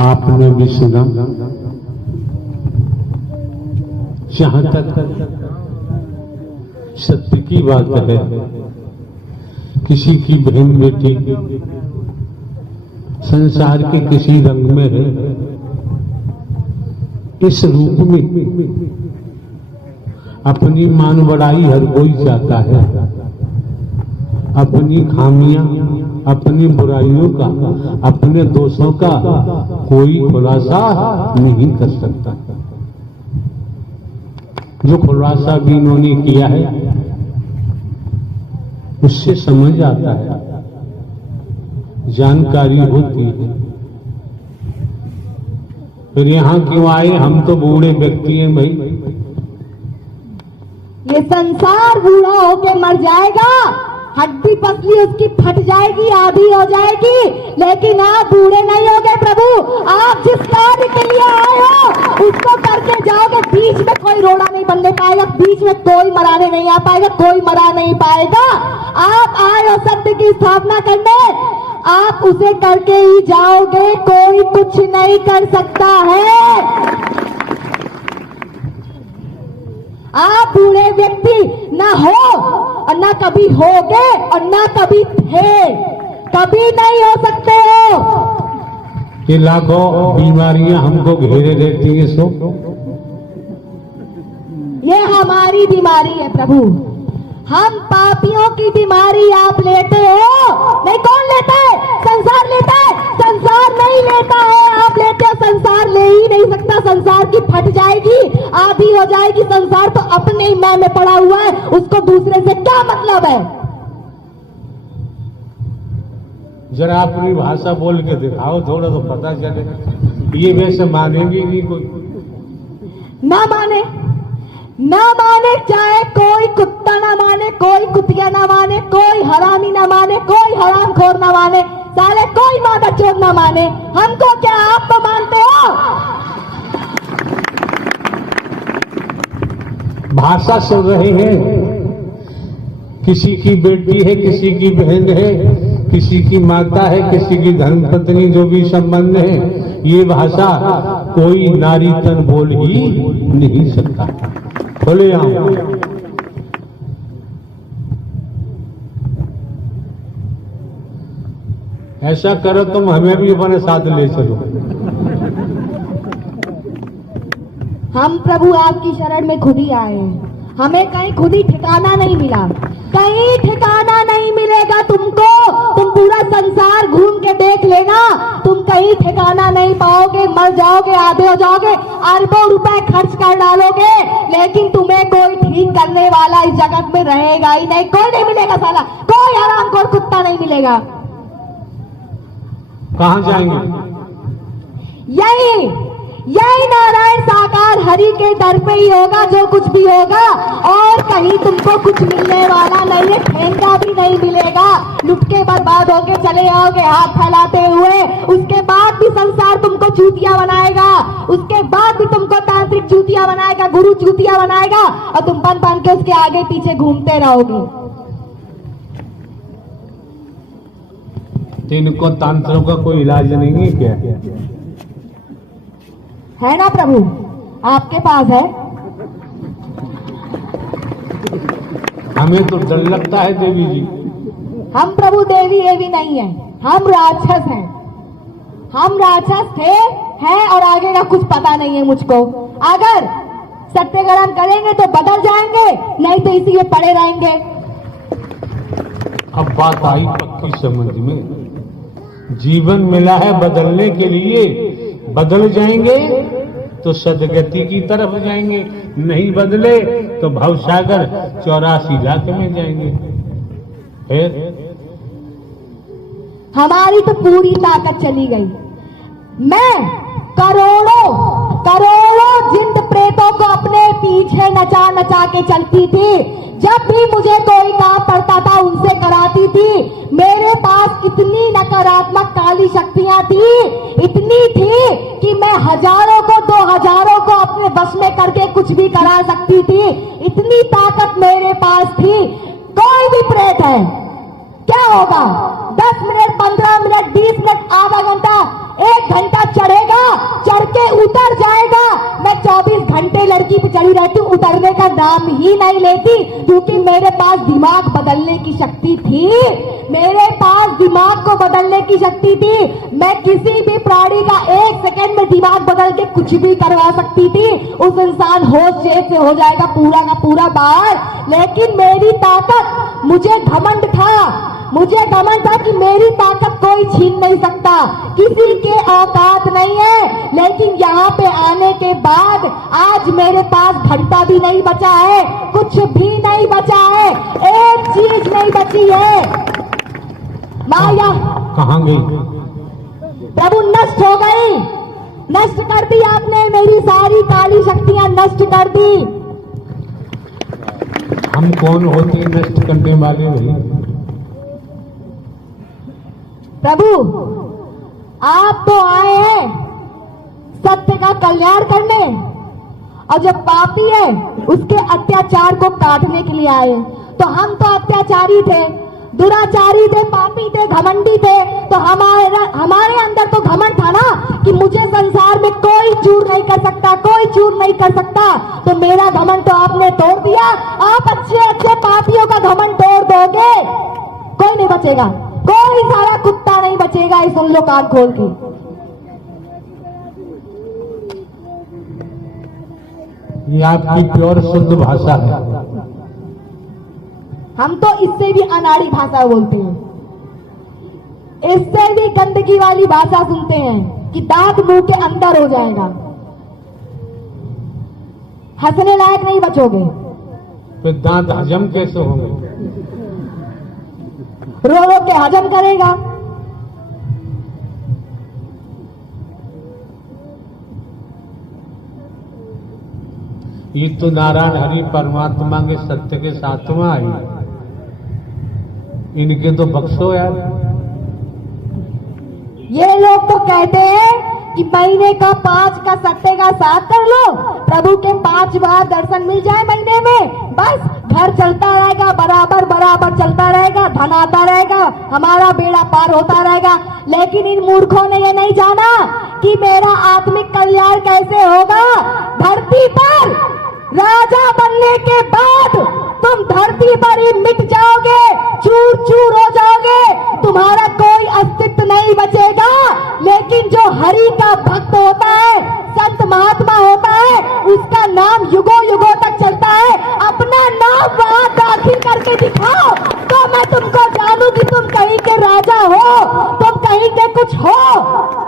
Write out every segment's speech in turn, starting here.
आपने भी सुना, जहां तक सत्य की बात है, किसी की बहन बेटी संसार के किसी रंग में है, इस रूप में अपनी मान बढ़ाई हर कोई चाहता है, अपनी खामियां, अपनी बुराइयों का, अपने दोषों का कोई खुलासा नहीं कर सकता। जो खुलासा भी इन्होंने किया है उससे समझ आता है, जानकारी होती है। फिर यहां क्यों आए? हम तो बूढ़े व्यक्ति हैं भाई। ये संसार बूढ़ा होके मर जाएगा, हड्डी पसली उसकी फट जाएगी, आधी हो जाएगी, लेकिन आप बूढ़े नहीं होगे प्रभु। आप जिस कार्य के लिए आए हो उसको करके जाओगे। बीच में कोई रोड़ा नहीं बनने पाएगा, बीच में कोई मराने नहीं आ पाएगा, कोई मरा नहीं पाएगा। आप आए हो सत्य की स्थापना करने, आप उसे करके ही जाओगे, कोई कुछ नहीं कर सकता है। आप बूढ़े व्यक्ति ना हो और ना कभी होगे और ना कभी थे, कभी नहीं हो सकते हो। ये लाखों बीमारियां हमको घेरे रहती है, सो ये हमारी बीमारी है प्रभु। हम पापियों की बीमारी आप लेते हो, नहीं कौन लेता है? संसार लेता है। संसार नहीं लेता है, आप लेते हो। संसार ले ही नहीं सकता, संसार की फट जाएगी, आधी हो जाएगी। संसार तो अपने ही मैं में पड़ा हुआ है, उसको दूसरे से क्या मतलब है? जरा अपनी भाषा बोल के दिखाओ, थोड़ा तो पता चले। ये वैसे मानेंगे नहीं कोई, ना माने, ना माने, चाहे कोई कुत्ता ना माने, कोई कुतिया ना माने, कोई हरामी ना माने, कोई हरामखोर ना माने, साले कोई मादा चोर ना माने। हमको क्या, आप तो मानते हो? भाषा सुन रहे हैं। किसी की बेटी है, किसी की बहन है, किसी की माता है, किसी की धर्मपत्नी, जो भी संबंध है, ये भाषा कोई नारी तन बोल ही नहीं सकता। बोले ऐसा करो तुम हमें भी अपने साथ ले चलो। हम प्रभु आपकी शरण में खुद ही आए हैं, हमें कहीं खुद ही ठिकाना नहीं मिला, कहीं ठिकाना नहीं मिलेगा तुमको। तुम पूरा संसार घूम के देख लेना, तुम कहीं ठिकाना नहीं पाओगे। मर जाओगे, आधे हो जाओगे, अरबों रुपए खर्च कर डालोगे, लेकिन तुम्हें कोई ठीक करने वाला इस जगत में रहेगा ही नहीं। कोई नहीं मिलेगा साला, कोई हरामखोर कुत्ता नहीं मिलेगा। कहां जाएंगे? यही नारायण साकार हरि के दर पे ही होगा जो कुछ भी होगा, और कहीं तुमको कुछ मिलने वाला नहीं है। ठेंगा भी नहीं मिलेगा, लुट के बर्बाद होके चले आओगे हाथ फैलाते हुए। उसके बाद भी संसार तुमको चूतिया बनाएगा, उसके बाद भी तुमको तांत्रिक चूतिया बनाएगा, गुरु चूतिया बनाएगा, और तुम बन के उसके आगे पीछे घूमते रहोगे। इनको तांत्रिकों का कोई इलाज नहीं है क्या? है ना प्रभु, आपके पास है। हमें तो डर लगता है देवी जी। हम प्रभु देवी देवी नहीं है, हम राक्षस हैं। हम राक्षस थे, हैं, और आगे का कुछ पता नहीं है मुझको। अगर सत्य ग्रहण करेंगे तो बदल जाएंगे, नहीं तो इसी में पड़े रहेंगे। अब बात आई पक्की समझ में। जीवन मिला है बदलने के लिए, बदल जाएंगे तो सदगति की तरफ जाएंगे, नहीं बदले तो भवसागर 84 लाख में जाएंगे। फिर हमारी तो पूरी ताकत चली गई। मैं करोड़ों जिंद प्रेतों को अपने पीछे नचा नचा के चलती थी। जब भी मुझे कोई काम पड़ता था उनसे कराती थी। मेरे पास इतनी नकारात्मक काली शक्तियां थी, इतनी थी कि मैं हजारों को 2000 को अपने बस में करके कुछ भी करा सकती थी। इतनी ताकत मेरे पास थी। कोई भी प्रेत है, क्या होगा? 10 मिनट, 15 मिनट, 20 मिनट, आधा घंटा 1 घंटा चढ़ेगा, चढ़ के उतर जाएगा। मैं 24 घंटे लड़की पे चढ़ी रहती हूँ, उतरने का नाम ही नहीं लेती, क्योंकि मेरे पास दिमाग बदलने की शक्ति थी। मेरे पास दिमाग को बदलने की शक्ति थी। मैं किसी भी प्राणी का 1 सेकंड में दिमाग बदल के कुछ भी करवा सकती थी। उस इंसान होश चेत से हो जाएगा पूरा का पूरा बाहर। लेकिन मेरी ताकत, मुझे घमंड था कि मेरी ताकत कोई छीन नहीं सकता, किसी के औकात नहीं है। लेकिन यहाँ पे आने के बाद आज मेरे पास घंटा भी नहीं बचा है, कुछ भी नहीं बचा है, एक चीज नहीं बची है। माया कहाँ गई? प्रभु नष्ट हो गई, नष्ट कर दी आपने, मेरी सारी काली शक्तियां नष्ट कर दी। हम कौन होते हैं नष्ट करने वाले? भाई प्रभु आप तो आए हैं सत्य का कल्याण करने, और जो पापी है उसके अत्याचार को काटने के लिए आए। तो हम तो अत्याचारी थे, दुराचारी थे, पापी थे, घमंडी थे। तो हमारे अंदर तो घमंड था ना कि मुझे संसार में कोई चूर नहीं कर सकता, कोई चूर नहीं कर सकता। तो मेरा घमंड तो आपने तोड़ दिया। आप अच्छे अच्छे पापियों का घमंड तोड़ दोगे, कोई नहीं बचेगा, कोई सारा कुत्ता नहीं बचेगा। ये सुन लो कान खोल के। ये आपकी प्योर शुद्ध भाषा है। हम तो इससे भी अनाड़ी भाषा बोलते हैं, इससे भी गंदगी वाली भाषा सुनते हैं कि दांत मुंह के अंदर हो जाएगा, हंसने लायक नहीं बचोगे। फिर दांत हजम कैसे होंगे? रो रो के हजम करेगा। ये तो नारायण हरि परमात्मा के सत्य के साथवा आई, इनके तो बख्शो यार। ये लोग तो कहते हैं कि महीने का 5 का सट्टे का 7 कर लो, प्रभु के 5 बार दर्शन मिल जाए महीने में, बस घर चलता रहेगा, बराबर बराबर चलता रहेगा, धन आता रहेगा, हमारा बेड़ा पार होता रहेगा। लेकिन इन मूर्खों ने ये नहीं जाना कि मेरा आत्मिक कल्याण कैसे होगा। धरती पर राजा बनने के बाद तुम धरती पर ही मिट जाओगे, चूर चूर हो जाओगे, तुम्हारा कोई अस्तित्व नहीं बचेगा। लेकिन जो हरि का भक्त होता है, संत महात्मा होता है, उसका नाम युगों युगों तक चलता है। अपना नाम वहां दाखिल करके दिखाओ तो मैं तुमको जानू कि तुम कहीं के राजा हो, तुम कहीं के कुछ हो।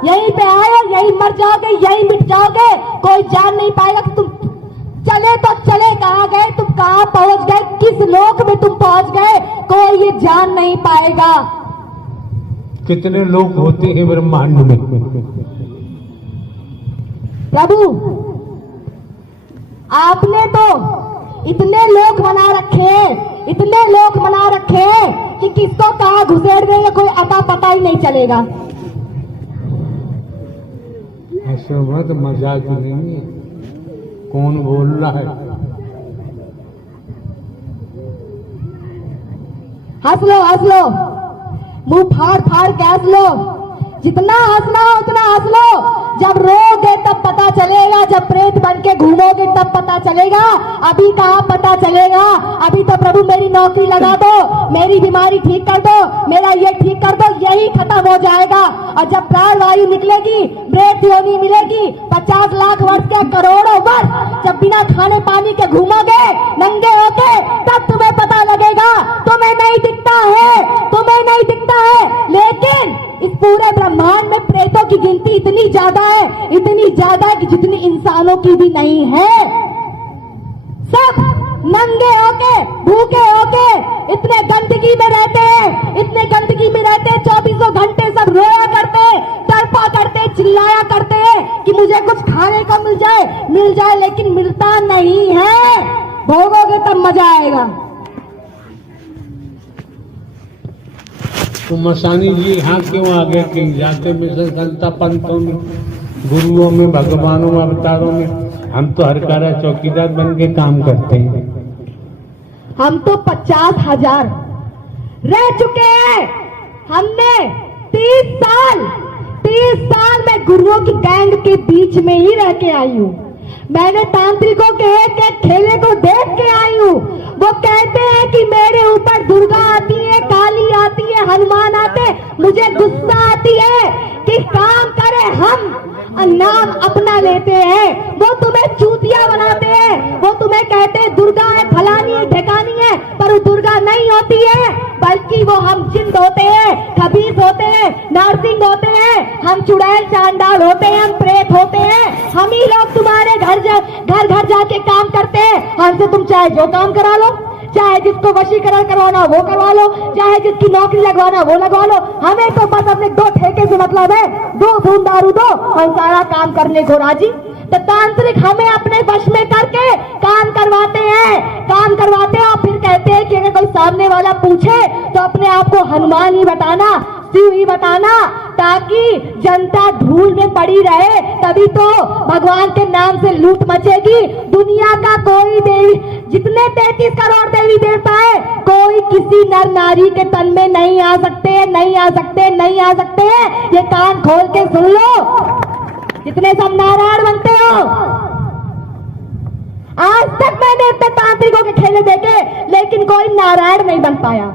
यहीं पे आए, यहीं मर जाओगे, यहीं मिट जाओगे, कोई जान नहीं पाएगा कि तुम चले तो चले कहाँ गए, तुम कहाँ पहुंच गए, किस लोक में तुम पहुंच गए, कोई ये जान नहीं पाएगा। कितने लोग होते हैं ब्रह्मांड में? प्रभु आपने तो इतने लोग बना रखे हैं, इतने लोग बना रखे हैं कि किसको कहाँ घुसेड़ देंगे कोई अता पता ही नहीं चलेगा। ऐसा मत, मजाक नहीं है। कौन बोल रहा है? हंस लो, मुंह फाड़ फाड़ के हंस लो, जितना हंसना हो उतना हंस लो। जब रोगे तब पता चलेगा, जब प्रेत बन के घूमोगे तब पता चलेगा। अभी कहाँ पता चलेगा? अभी तो प्रभु मेरी नौकरी लगा दो, मेरी बीमारी ठीक कर दो, मेरा ये ठीक कर दो, यही खत्म हो जाएगा। और जब प्राण वायु निकलेगी, प्रेत योनि मिलेगी, 50 लाख वर्ष क्या करोड़ों वर्ष जब बिना खाने पानी के घूमोगे नंगे होके, तब तुम्हें पता लगेगा। तुम्हें नहीं दिखता है, तुम्हें नहीं दिखता है, लेकिन इस पूरे ब्रह्मांड में प्रेतों की गिनती इतनी ज्यादा है, इतनी ज्यादा है कि जितनी इंसानों की भी नहीं है। सब नंगे होके, भूखे होके, इतने गंदगी में रहते हैं, इतने गंदगी में रहते हैं, 24 घंटे सब रोया करते हैं, तड़पा करते हैं, चिल्लाया करते हैं कि मुझे कुछ खाने को मिल जाए, लेकिन मिलता नहीं है। भोगोगे तब मजा आएगा। तो मसानी जी यहाँ क्यों आगे क्यों जाते? मिशन संता पंथों में, गुरुओं में, भगवानों में, अवतारों में हम तो हरकारा चौकीदार बन के काम करते हैं। हम तो 50,000 रह चुके हैं। हमने 30 साल गुरुओं की गैंग के बीच में ही रह के आई हूँ। मैंने तांत्रिकों के एक एक खेले को देख के आई हूँ। वो कहते हैं कि मेरे ऊपर दुर्गा आती है, काली आती है, हनुमान आते हैं। मुझे गुस्सा आती है कि काम करे हम नाम अपना लेते हैं, वो तुम्हें चूतिया बनाते हैं, वो तुम्हें कहते हैं दुर्गा है, फलानी है, ढेकानी है, पर वो दुर्गा नहीं होती है, बल्कि वो हम जिंद होते हैं, खबीस होते हैं, नरसिंह होते हैं, हम चुड़ैल चांडाल होते हैं, हम प्रेत होते हैं। हम ही लोग तुम्हारे घर घर जाके काम करते हैं। हमसे तुम चाहे जो काम करा लो, चाहे जिसको वशीकरण करवाना वो करवा लो, चाहे जिसकी नौकरी लगवाना वो लगवा लो। हमें तो बस अपने 2 ठेके से मतलब है, 2 बूंद दारू दो, हम सारा काम करने को राजी। तो तांत्रिक हमें अपने वश में करके काम करवाते हैं और फिर कहते हैं कि अगर कोई सामने वाला पूछे तो अपने आप को हनुमान ही बताना, शिव ही बताना, ताकि जनता धूल में पड़ी रहे। तभी तो भगवान के नाम से लूट मचेगी। दुनिया का कोई देवी, जितने 33 करोड़ देवी देवता है, कोई किसी नर नारी के तन में नहीं आ सकते, नहीं आ सकते, नहीं आ सकते। ये कान खोल के सुन लो, जितने सब नारायण बनते हो। आज तक मैंने इतने तांत्रिकों के खेले देखे, लेकिन कोई नारायण नहीं बन पाया।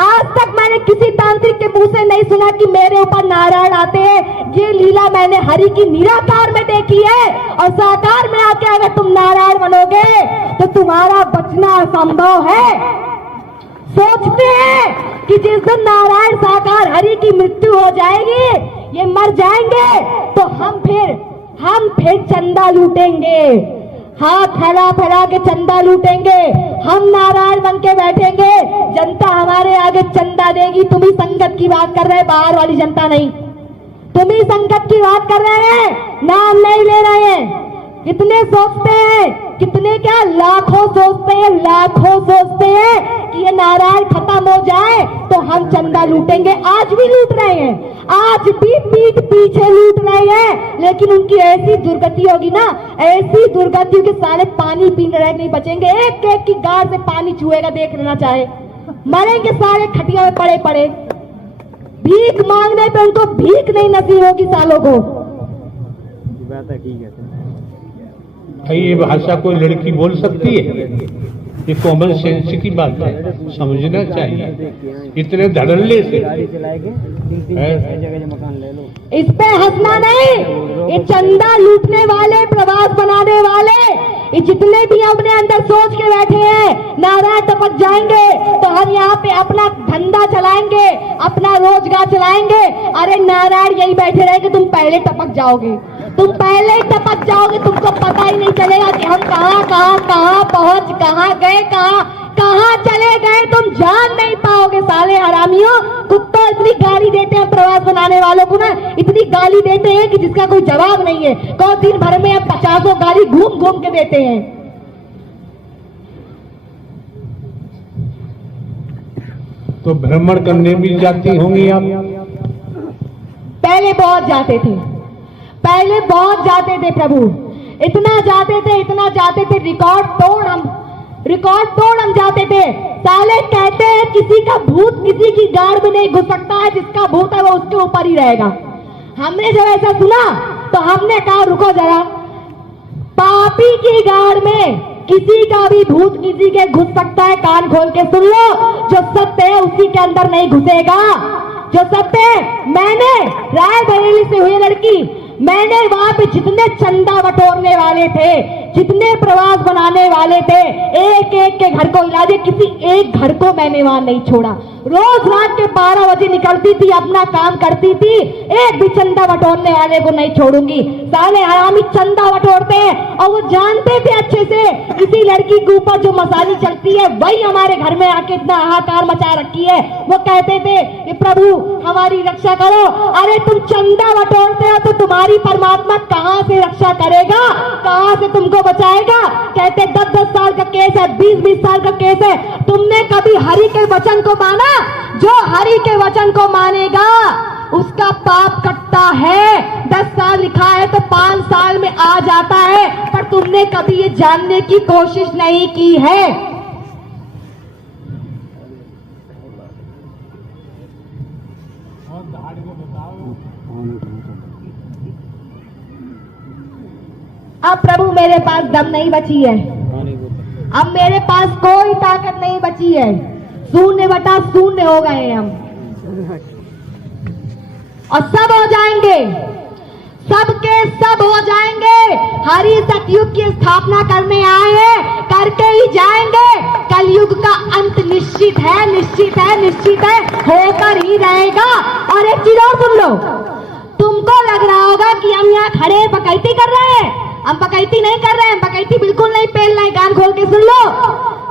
आज तक मैंने किसी तांत्रिक के मुंह से नहीं सुना कि मेरे ऊपर नारायण आते हैं। ये लीला मैंने हरि की निराकार में देखी है, और साकार में आके अगर तुम नारायण बनोगे तो तुम्हारा बचना असंभव है। सोचते हैं कि जिस दिन नारायण साकार हरि की मृत्यु हो जाएगी, ये मर जाएंगे, तो हम फिर चंदा लूटेंगे, हाथ फैला फैला के चंदा लूटेंगे। हम नारायण बन के बैठेंगे, जनता हमारे आगे चंदा देगी। तुम ही संगत की बात कर रहे हैं, बाहर वाली जनता नहीं। तुम ही संगत की बात कर रहे हैं, नाम नहीं ले रहे हैं। कितने सोचते हैं, कितने क्या लाखों सोचते हैं, लाखों सोचते हैं कि ये नारायण खत्म हो जाए तो हम चंदा लूटेंगे। आज भी लूट रहे हैं, आज भी पीठ पीछे लूट रहे हैं, लेकिन उनकी ऐसी दुर्गति होगी ना, ऐसी दुर्गति के सारे पानी पीने रह नहीं बचेंगे। एक एक की गाड़ से पानी छुएगा, देख लेना चाहे, मरेंगे सारे खटिया में पड़े पड़े। भीख मांगने पे उनको भीख नहीं नसीब होगी सालों को। ये भाषा कोई लड़की बोल सकती है? ये कॉमन सेंस की बात है, समझना चाहिए। इतने धड़ल्ले से इस पे हंसना नहीं। ये चंदा लूटने वाले, प्रवास बनाने वाले, ये जितने भी अपने अंदर सोच के बैठे हैं नारायण टपक जाएंगे तो हम यहाँ पे अपना धंधा चलाएंगे, अपना रोजगार चलाएंगे। अरे नारायण यही बैठे रहेंगे, तुम पहले टपक जाओगे, तुम पहले ही टपक जाओगे। तुमको पता ही नहीं चलेगा कि हम कहाँ पहुंच, कहाँ गए, कहाँ चले गए, तुम जान नहीं पाओगे। साले हरामियों, कुत्तों इतनी गाली देते हैं प्रवास बनाने वालों को ना, इतनी गाली देते हैं कि जिसका कोई जवाब नहीं है। तो दिन भर में अब 50 गाली घूम घूम के देते हैं। तो भ्रमण करने भी जाती होंगी आप? पहले बहुत जाते थे, पहले बहुत जाते थे प्रभु, इतना जाते थे, रिकॉर्ड तोड़ हम जाते थे। साले कहते हैं किसी का भूत किसी की गाड़ में नहीं घुस सकता है, जिसका भूत है वो उसके ऊपर ही रहेगा। हमने जब ऐसा सुना तो हमने कहा रुको जरा, पापी की गाड़ में किसी का भी भूत किसी के घुस सकता है। कान खोल के सुन लो, जो सत्य है उसी के अंदर नहीं घुसेगा। जो सत्य है, मैंने रायबरेली से हुई लड़की, मैंने वहां पे जितने चंदा बटोरने वाले थे, जितने प्रवास बनाने वाले थे, एक एक के घर को इलाज, किसी एक घर को मैंने वहां नहीं छोड़ा। रोज रात के 12 बजे निकलती थी, अपना काम करती थी, एक भी चंदा बटोरने वाले को नहीं छोड़ूंगी। साले हरामी चंदा बटोरते हैं, और वो जानते थे अच्छे से किसी लड़की के ऊपर जो मसाली चलती है वही हमारे घर में आके इतना हाहाकार मचा रखी है। वो कहते थे कि प्रभु हमारी रक्षा करो। अरे तुम चंदा बटोरते हो तो तुम्हारी परमात्मा कहां से रक्षा करेगा, कहां से तुमको बचाएगा? कहते 10-10 साल का केस है, 20-20 साल का केस है। तुमने कभी हरि के वचन को माना? जो हरि के वचन को मानेगा उसका पाप कटता है। 10 साल लिखा है तो 5 साल में आ जाता है, पर तुमने कभी ये जानने की कोशिश नहीं की है। अब प्रभु मेरे पास दम नहीं बची है, अब मेरे पास कोई ताकत नहीं बची है, शून्य बटा शून्य हो गए हैं हम, और सब हो जाएंगे, सबके सब हो जाएंगे। हरि सतयुग की स्थापना करने आए हैं, करके ही जाएंगे। कलयुग का अंत निश्चित है, निश्चित है, निश्चित है, होकर ही रहेगा। और एक चीज और सुन लो, तुमको लग रहा होगा कि हम यहाँ खड़े बकैती कर रहे हैं, हम बकैती नहीं कर रहे हैं, बकैती बिल्कुल नहीं पेल रहे हैं। कान खोल के सुन लो,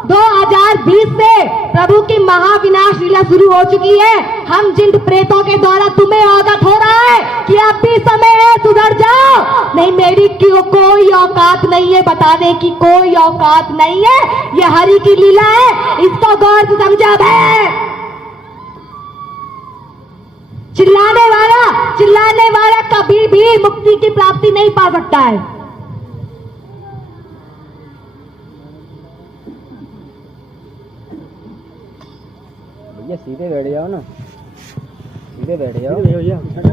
2020 से प्रभु की महाविनाश लीला शुरू हो चुकी है। हम जिन प्रेतों के द्वारा तुम्हें अवगत हो रहा है कि अब भी समय है, सुधर जाओ। नहीं, मेरी क्यों कोई औकात नहीं है, बताने की कोई औकात नहीं है। ये हरि की लीला है, इसको गौर से समझा है। चिल्लाने वाला कभी भी मुक्ति की प्राप्ति नहीं पा सकता है। भैया सीधे बैठ जाओ ना, सीधे बैठ जाओ।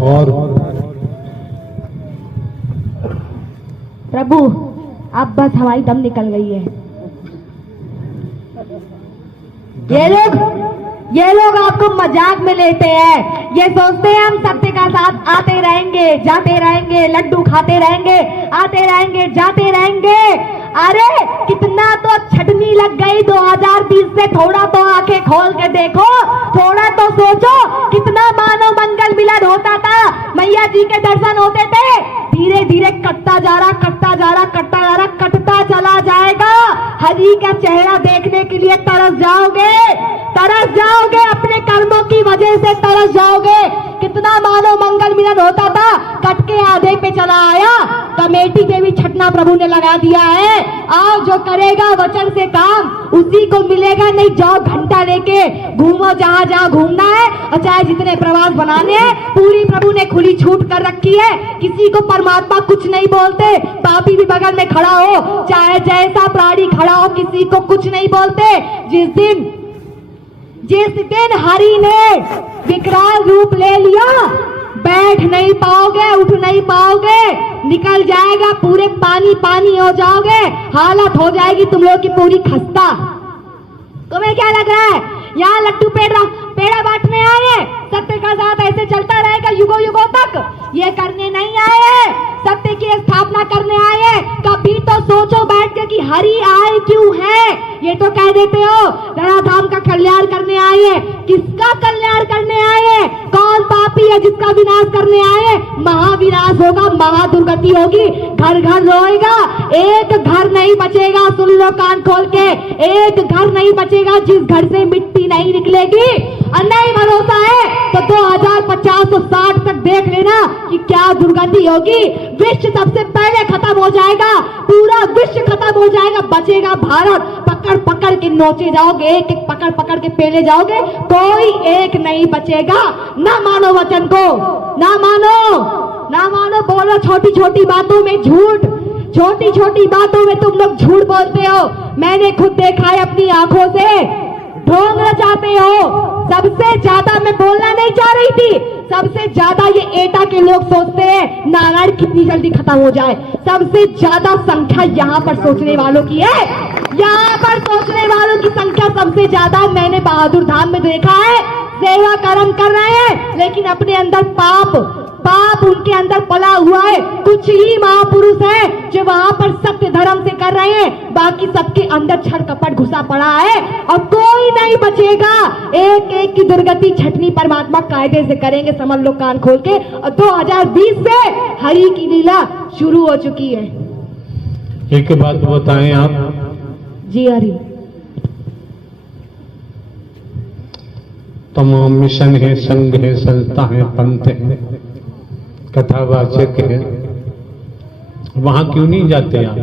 और प्रभु अब बस हमारी दम निकल गई है। ये लोग आपको मजाक में लेते हैं, ये सोचते हैं हम सत्य का साथ आते रहेंगे, जाते रहेंगे, लड्डू खाते रहेंगे, आते रहेंगे, जाते रहेंगे। अरे कितना तो छटनी लग गई 2020 से, थोड़ा तो आंखें खोल के देखो, थोड़ा तो सोचो कितना मानव मंगल मिलन होता था, मैया जी के दर्शन होते थे। धीरे धीरे कटता जा रहा, कटता जा रहा, कटता जा रहा, कटता चला जाएगा। हरि का चेहरा देखने के लिए तरस जाओगे, तरस जाओगे, अपने कर्मों की वजह से तरस जाओगे। कितना मानव मंगल मिलन होता था, कट के आधे पे चला आया। कमेटी पे भी छटना प्रभु ने लगा दिया है। आओ, जो करेगा वचन से काम उसी को मिलेगा। नहीं, जाओ घंटा लेके घूमो जहां जहां घूमना है, और चाहे जितने प्रवास बनाने हैं, पूरी प्रभु ने खुली छूट कर रखी है। किसी को परमात्मा कुछ नहीं बोलते। पापी भी बगल में खड़ा हो, चाहे जैसा प्राणी खड़ा हो, किसी को कुछ नहीं बोलते। जिस दिन हरि ने विकराल रूप ले लिया, बैठ नहीं पाओगे, उठ नहीं पाओगे, निकल जाएगा, पूरे पानी पानी हो जाओगे, हालत हो जाएगी तुम लोग की पूरी खस्ता। तुम्हें क्या लग रहा है यहाँ लट्टू पेड़ा बांटने आए? सत्य का साथ ऐसे चलता रहेगा युगों युगों तक? ये करने नहीं आए, सत्य की स्थापना करने आए। कभी तो सोचो बैठ के कि हरि आए क्यों है। ये तो कह देते हो धराधाम का कल्याण करने आए। किसका कल्याण करने आए? कौन पापी है जिसका विनाश करने आए? महाविनाश होगा, महादुर्गति होगी, घर घर रोएगा, एक घर नहीं बचेगा। सुन लो कान खोल के, एक घर नहीं बचेगा जिस घर से मिट्टी नहीं निकलेगी। और नहीं भरोसा है तो 2050 और 60 तक देख लेना कि क्या दुर्गति होगी। विश्व सबसे पहले खत्म हो जाएगा, पूरा विश्व खत्म हो जाएगा, बचेगा भारत। पकड़ पकड़ के नोचे जाओगे, एक एक पकड़ पकड़ के पेले जाओगे, कोई एक नहीं बचेगा। ना मानो वचन को, ना मानो, ना मानो। बोलो छोटी छोटी बातों में झूठ, छोटी छोटी बातों में तुम लोग झूठ बोलते हो। मैंने खुद देखा है अपनी आंखों से, ढोंग रचाते हो। सबसे ज्यादा मैं बोलना नहीं चाह रही थी, सबसे ज्यादा ये एटा के लोग सोचते हैं नारायण कितनी जल्दी खत्म हो जाए। सबसे ज्यादा संख्या यहाँ पर सोचने वालों की है, यहाँ पर सोचने वालों की संख्या सबसे ज्यादा मैंने बहादुर धाम में देखा है। सेवा कर्म कर रहे हैं लेकिन अपने अंदर पाप उनके अंदर पला हुआ है। कुछ ही महापुरुष हैं जो वहां पर सत्य धर्म से कर रहे हैं, बाकी सबके अंदर छल कपट घुसा पड़ा है और कोई नहीं बचेगा। एक एक की दुर्गति छटनी परमात्मा कायदे से करेंगे, समझ लो कान खोल के। और 2020 से हरि की लीला शुरू हो चुकी है। एक बात बताएं आप जी हरि, तमाम मिशन है, संघ है, संस्था है, पंथ है, कथावाचक है, वहां क्यों नहीं जाते आप?